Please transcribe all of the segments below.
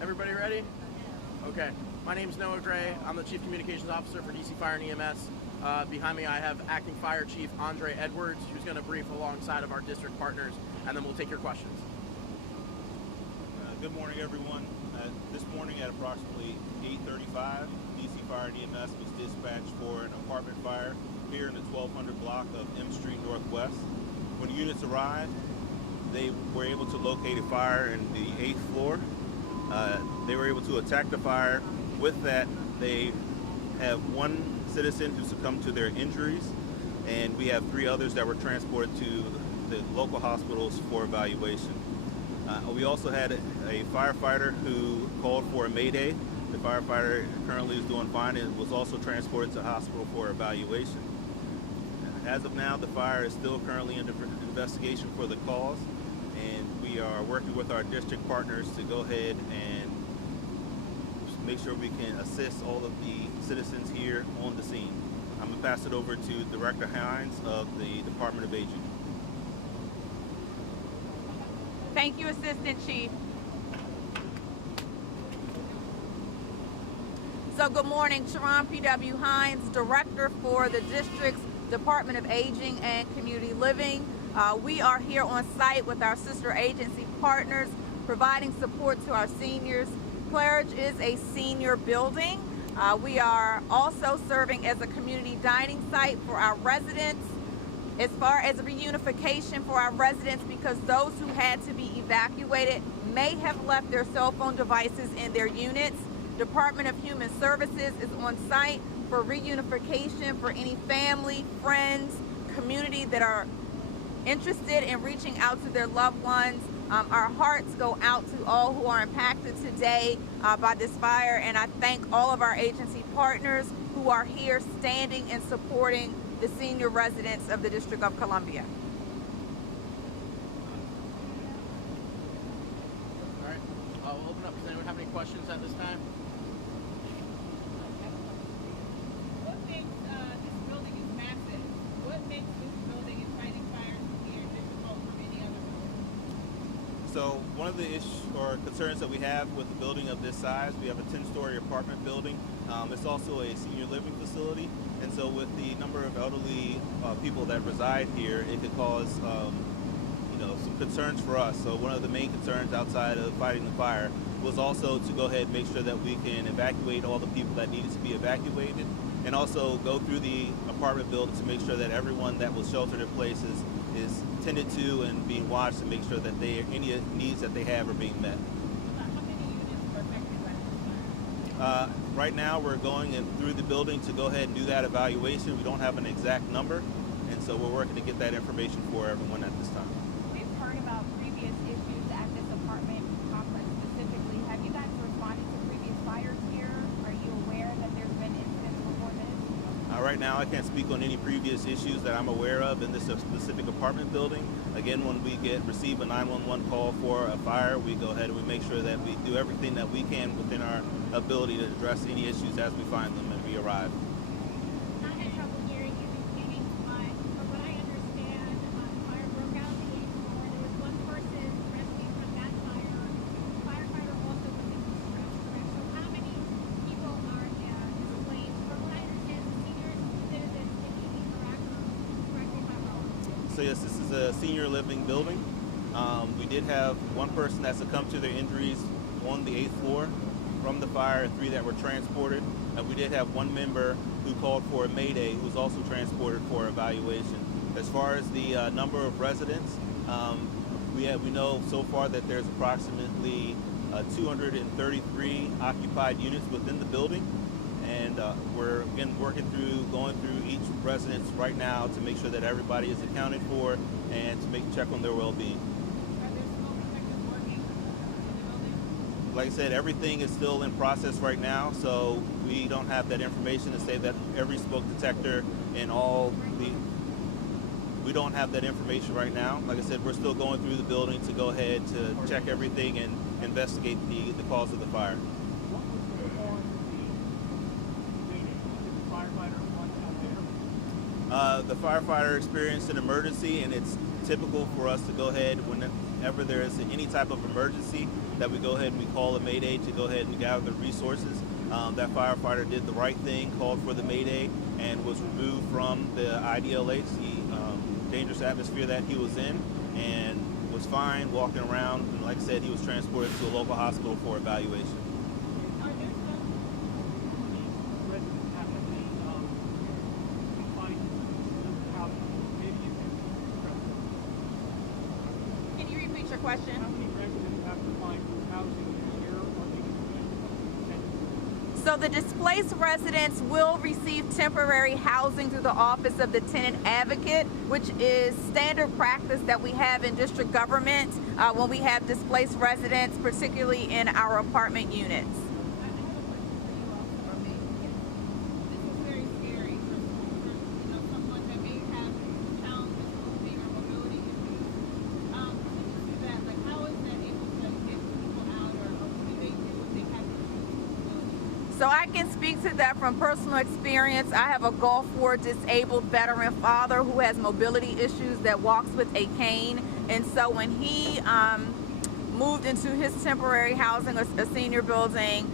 Everybody ready? Okay. My name is Noah Gray. I'm the Chief Communications Officer for DC Fire and EMS. Behind me I have Acting Fire Chief Andre Edwards, who's going to brief alongside of our district partners, and then we'll take your questions. Good morning, everyone. This morning at approximately 8:35, DC Fire and EMS was dispatched for an apartment fire here in the 1200 block of M Street Northwest. When units arrived, they were able to locate a fire in the 8th floor. They were able to attack the fire. With that, they have one citizen who succumbed to their injuries, and we have 3 others that were transported to the local hospitals for evaluation. We also had a firefighter who called for a mayday. The firefighter currently is doing fine and was also transported to hospital for evaluation. As of now, the fire is still currently under investigation for the cause, and we are working with our district partners to go ahead and make sure we can assist all of the citizens here on the scene. I'm going to pass it over to Director Hines of the Department of Aging. Thank you, Assistant Chief. So good morning, Sharon P.W. Hines, Director for the District's Department of Aging and Community Living. We are here on site with our sister agency partners, providing support to our seniors. Claridge is a senior building. We are also serving as a community dining site for our residents, as far as reunification for our residents, because those who had to be evacuated may have left their cell phone devices in their units. Department of Human Services is on site for reunification for any family, friends, community that are interested in reaching out to their loved ones. Our hearts go out to all who are impacted today by this fire, and I thank all of our agency partners who are here standing and supporting the senior residents of the District of Columbia. All right. We'll open up. Does anyone have any questions at this time? What makes this building is massive? What makes this building and fighting fires here difficult from any other building? So one of the issues or concerns that we have with the building of this size, we have a 10-story apartment building. It's also a senior living facility, and so with the number of elderly people that reside here, it could cause some concerns for us. So one of the main concerns outside of fighting the fire was also to go ahead and make sure that we can evacuate all the people that needed to be evacuated, and also go through the apartment building to make sure that everyone that was sheltered in places is tended to and being watched to make sure that any needs that they have are being met. How many units were affected by this fire? Right now we're going through the building to go ahead and do that evaluation. We don't have an exact number, and so we're working to get that information for everyone at this time. We've heard about previous issues at this apartment complex specifically. Have you guys responded to previous fires here? Are you aware that there's been incidents before this? Right now I can't speak on any previous issues that I'm aware of in this specific apartment building. Again, when we receive a 911 call for a fire, we go ahead and we make sure that we do everything that we can within our ability to address any issues as we find them and we arrive. I had trouble hearing you beginning, but from what I understand, the fire broke out in the 8th floor. There was one person rescued from that fire. The firefighter also was in distress, correct? So how many people are displaced? From what I understand, the senior citizens can be interact correct me if I'm wrong. So yes, this is a senior living building. We did have one person that succumbed to their injuries on the 8th floor from the fire, 3 that were transported. And we did have one member who called for a mayday who was also transported for evaluation. As far as the number of residents, we know so far that there's approximately 233 occupied units within the building. And we're again going through each residence right now to make sure that everybody is accounted for and to check on their well-being. Are there smoke detectors working in the building? Like I said, everything is still in process right now, so we don't have that information to say that every smoke detector and we don't have that information right now. Like I said, we're still going through the building to go ahead to check everything and investigate the cause of the fire. The firefighter experienced an emergency, and it's typical for us to go ahead whenever there is any type of emergency. that we go ahead and we call a mayday to go ahead and gather the resources. That firefighter did the right thing, called for the mayday, and was removed from the IDLH, the dangerous atmosphere that he was in, and was fine walking around. And like I said, he was transported to a local hospital for evaluation. Are there some residents have to be confined to housing? Maybe you can address that. Can you repeat your question? How many residents have to find housing this year, or they can? So the displaced residents will receive temporary housing through the Office of the Tenant Advocate, which is standard practice that we have in district government when we have displaced residents, particularly in our apartment units. I have a question for you also, this is very scary for someone that may have challenges moving or mobility issues. Can you do that? Like, how is that able to get people out, or what do they do if they have issues? So I can speak to that from personal experience. I have a Gulf War disabled veteran father who has mobility issues that walks with a cane. And so when he moved into his temporary housing, a senior building,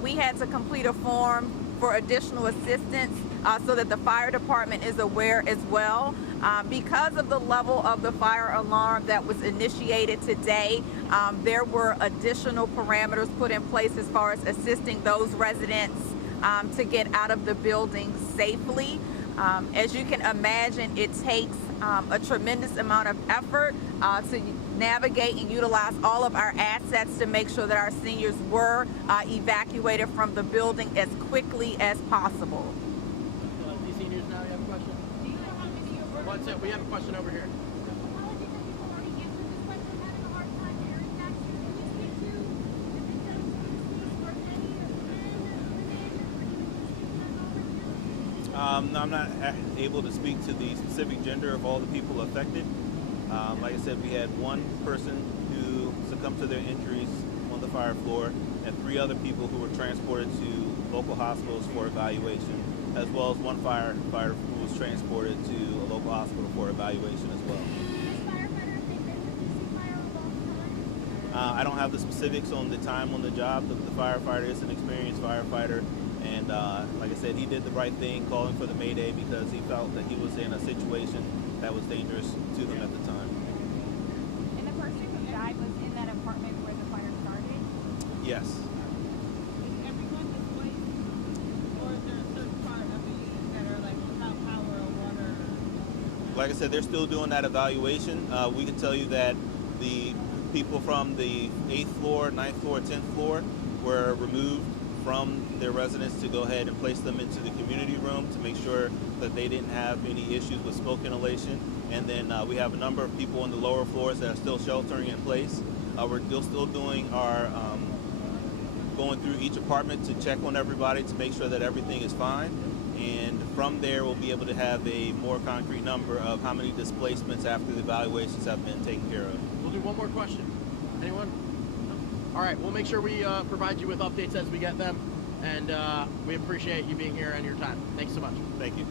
we had to complete a form for additional assistance so that the fire department is aware as well. Because of the level of the fire alarm that was initiated today, there were additional parameters put in place as far as assisting those residents to get out of the building safely. As you can imagine, it takes a tremendous amount of effort to navigate and utilize all of our assets to make sure that our seniors were evacuated from the building as quickly as possible. DC News now, you have a question? do you know how many of your What's it? We have a question over here. apologies that you've already answered this question? I'm having a hard time hearing that. Can you speak to the victims or any No, I'm not able to speak to the specific gender of all the people affected. Like I said, we had one person who succumbed to their injuries on the fire floor, and 3 other people who were transported to local hospitals for evaluation, as well as one firefighter who was transported to a local hospital for evaluation as well. this firefighter think that the DC fire a long time? I don't have the specifics on the time on the job. The firefighter is an experienced firefighter, and like I said, he did the right thing calling for the mayday because he felt that he was in a situation that was dangerous to them at the time. And the person who died was in that apartment where the fire started? Yes. Is everyone displaced, or is there a certain part of the unit that are like without power or water? Like I said, they're still doing that evaluation. We can tell you that the people from the 8th floor, 9th floor, 10th floor were removed from their residence to go ahead and place them into the community room to make sure that they didn't have any issues with smoke inhalation. And then we have a number of people on the lower floors that are still sheltering in place. We're still doing our going through each apartment to check on everybody to make sure that everything is fine. And from there, we'll be able to have a more concrete number of how many displacements after the evaluations have been taken care of. We'll do one more question. Anyone? All right, we'll make sure we provide you with updates as we get them, and we appreciate you being here and your time. Thanks so much. Thank you.